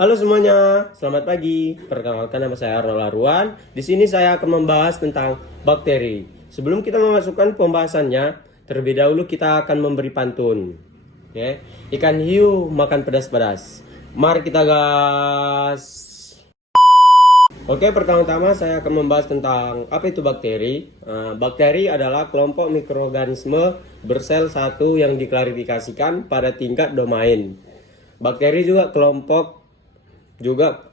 Halo semuanya, selamat pagi. Perkenalkan nama saya Arnold Laruan. Di sini saya akan membahas tentang bakteri. Sebelum kita memasukkan pembahasannya, terlebih dahulu kita akan memberi pantun. Oke, ikan hiu makan pedas-pedas. Mari kita gas. Oke, pertama-tama saya akan membahas tentang apa itu bakteri. Bakteri adalah kelompok mikroorganisme bersel satu yang diklarifikasikan pada tingkat domain. Bakteri juga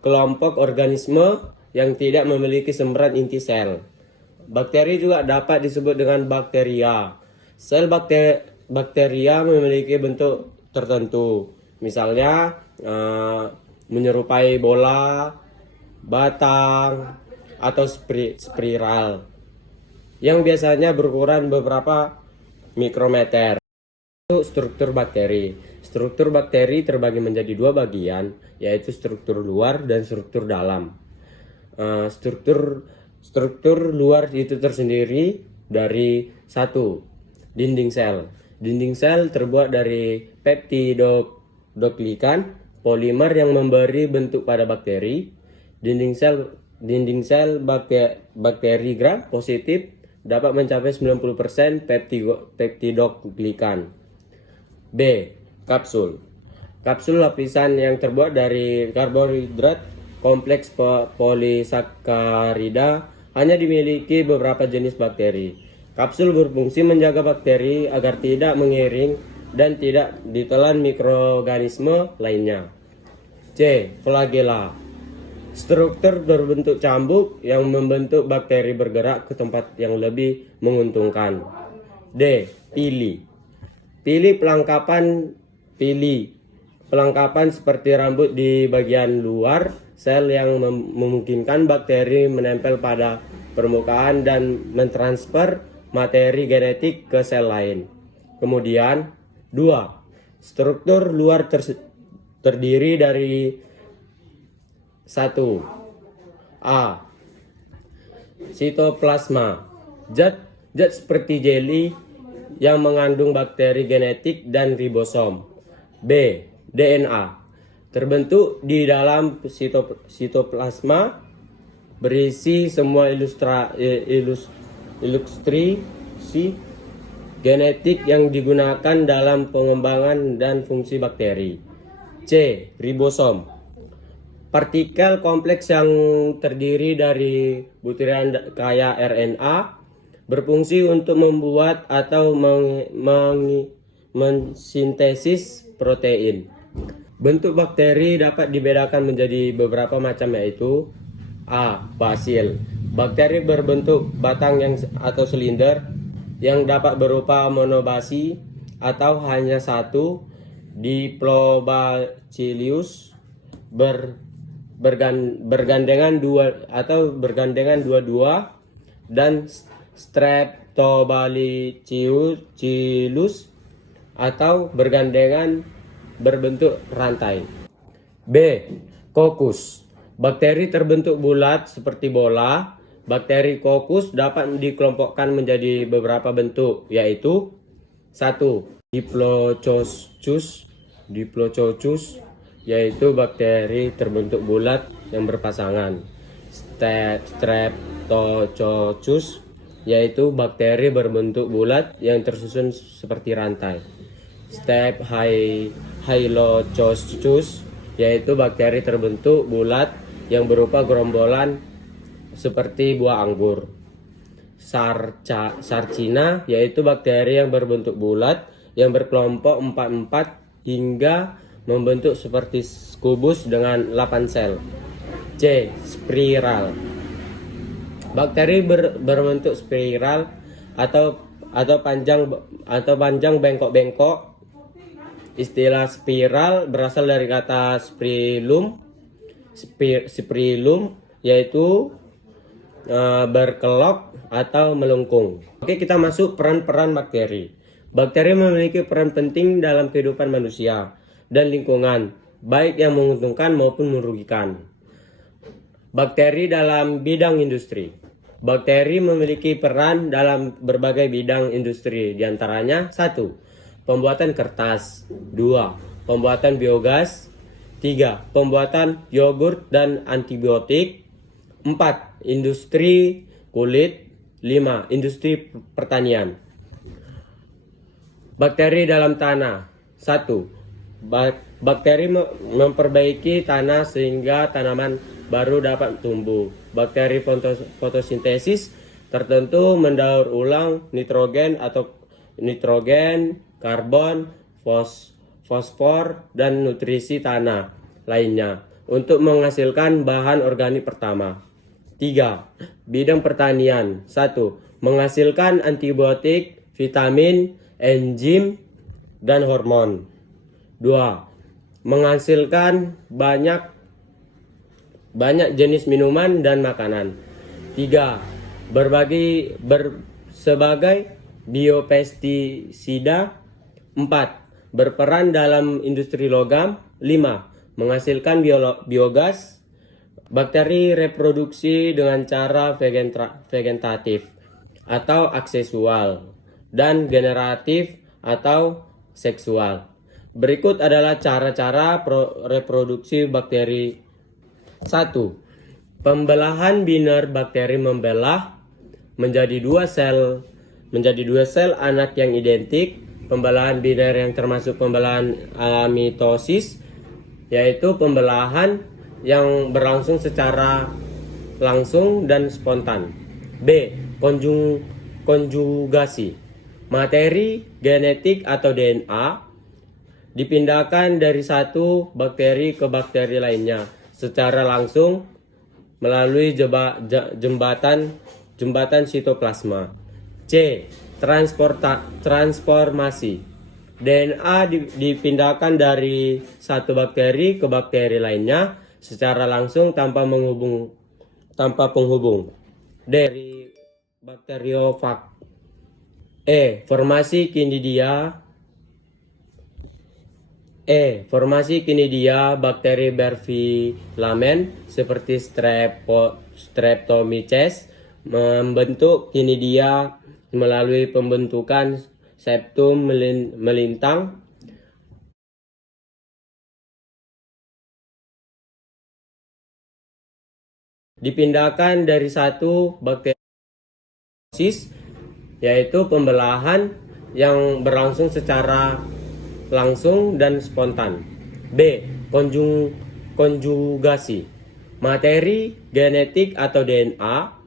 kelompok organisme yang tidak memiliki semburan inti sel. Bakteri juga dapat disebut dengan bakteria. Sel bakteria memiliki bentuk tertentu, misalnya menyerupai bola, batang, atau spiral, yang biasanya berukuran beberapa mikrometer. Struktur bakteri. Struktur bakteri terbagi menjadi dua bagian, yaitu struktur luar dan struktur dalam. Struktur luar itu tersendiri dari satu, dinding sel. Dinding sel terbuat dari peptidoglikan, polimer yang memberi bentuk pada bakteri. Dinding sel bakteri gram positif dapat mencapai 90% peptidoglikan. B. Kapsul. Kapsul lapisan yang terbuat dari karbohidrat kompleks polisakarida hanya dimiliki beberapa jenis bakteri. Kapsul berfungsi menjaga bakteri agar tidak mengiring dan tidak ditelan mikroorganisme lainnya. C. Flagela. Struktur berbentuk cambuk yang membentuk bakteri bergerak ke tempat yang lebih menguntungkan. D. Pili. Pelengkapan seperti rambut di bagian luar sel yang memungkinkan bakteri menempel pada permukaan dan mentransfer materi genetik ke sel lain. Kemudian, 2. Struktur luar terdiri dari 1. A. Sitoplasma. Zat seperti jeli yang mengandung bakteri genetik dan ribosom. B. DNA. Terbentuk di dalam sitoplasma, berisi semua ilustrasi genetik yang digunakan dalam pengembangan dan fungsi bakteri. C. Ribosom. Partikel kompleks yang terdiri dari butiran kaya RNA berfungsi untuk membuat atau mensintesis protein. Bentuk bakteri dapat dibedakan menjadi beberapa macam, yaitu A. Basil. Bakteri berbentuk batang atau silinder yang dapat berupa monobasi atau hanya satu. Diplobacillus bergandengan dua dan Streptobacillus atau bergandengan berbentuk rantai. B. Kokus. Bakteri terbentuk bulat seperti bola. Bakteri kokus dapat dikelompokkan menjadi beberapa bentuk, yaitu 1. Diplococcus, yaitu bakteri terbentuk bulat yang berpasangan. Streptococcus, yaitu bakteri berbentuk bulat yang tersusun seperti rantai. Staphylococcus, yaitu bakteri terbentuk bulat yang berupa gerombolan seperti buah anggur. Sarcina, yaitu bakteri yang berbentuk bulat yang berkelompok 4-4 hingga membentuk seperti kubus dengan 8 sel. C. Spiral. Bakteri berbentuk spiral atau panjang bengkok-bengkok. Istilah spiral berasal dari kata spirillum, yaitu berkelok atau melengkung. Oke, kita masuk peran-peran bakteri. Bakteri memiliki peran penting dalam kehidupan manusia dan lingkungan, baik yang menguntungkan maupun merugikan. Bakteri dalam bidang industri. Bakteri memiliki peran dalam berbagai bidang industri, diantaranya 1. Pembuatan kertas. 2. Pembuatan biogas. 3. Pembuatan yogurt dan antibiotik. 4. Industri kulit. 5. Industri pertanian. Bakteri dalam tanah. 1. Bakteri memperbaiki tanah sehingga tanaman baru dapat tumbuh. Bakteri fotosintesis tertentu mendaur ulang nitrogen, karbon, fosfor, dan nutrisi tanah lainnya untuk menghasilkan bahan organik pertama. 3. Bidang pertanian. 1. Menghasilkan antibiotik, vitamin, enzim, dan hormon. 2. Menghasilkan banyak jenis minuman dan makanan. 3. Sebagai biopestisida. 4. Berperan dalam industri logam. 5. Menghasilkan biogas. Bakteri reproduksi dengan cara vegetatif atau aksesual dan generatif atau seksual. Berikut adalah cara-cara reproduksi bakteri. 1. Pembelahan biner. Bakteri membelah menjadi dua sel anak yang identik. Pembelahan biner yang termasuk pembelahan mitosis, yaitu pembelahan yang berlangsung secara langsung dan spontan. B. Konjugasi. Materi genetik atau DNA dipindahkan dari satu bakteri ke bakteri lainnya secara langsung melalui jembatan sitoplasma. C. Transformasi. DNA dipindahkan dari satu bakteri ke bakteri lainnya secara langsung tanpa penghubung. D. Bakteriofag. E. Formasi kinidia bakteri berfilamen seperti Streptomyces membentuk kinidia melalui pembentukan septum melintang. Dipindahkan dari satu bakteri, yaitu pembelahan yang berlangsung secara langsung dan spontan. B. Konjugasi. Materi genetik atau DNA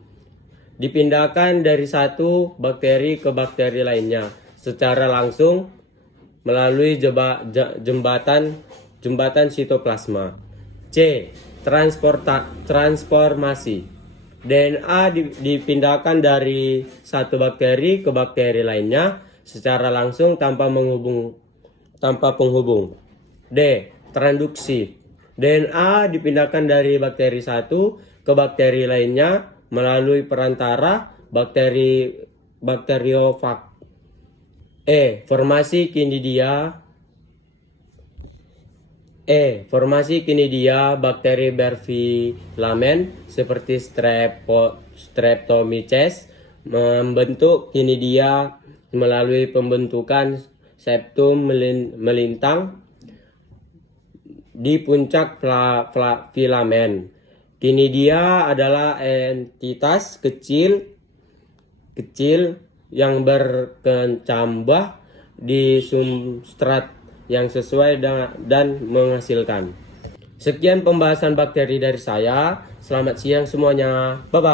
dipindahkan dari satu bakteri ke bakteri lainnya secara langsung melalui jembatan sitoplasma. C. Transformasi. DNA dipindahkan dari satu bakteri ke bakteri lainnya secara langsung tanpa penghubung. D. Transduksi. DNA dipindahkan dari bakteri satu ke bakteri lainnya melalui perantara bakteriofag. E. Formasi kinidia bakteri berfilamen seperti Streptomyces membentuk kinidia melalui pembentukan septum melintang di puncak filamen. Kinidia adalah entitas kecil yang berkecambah di substrat yang sesuai dan menghasilkan. Sekian pembahasan bakteri dari saya. Selamat siang semuanya. Bye bye.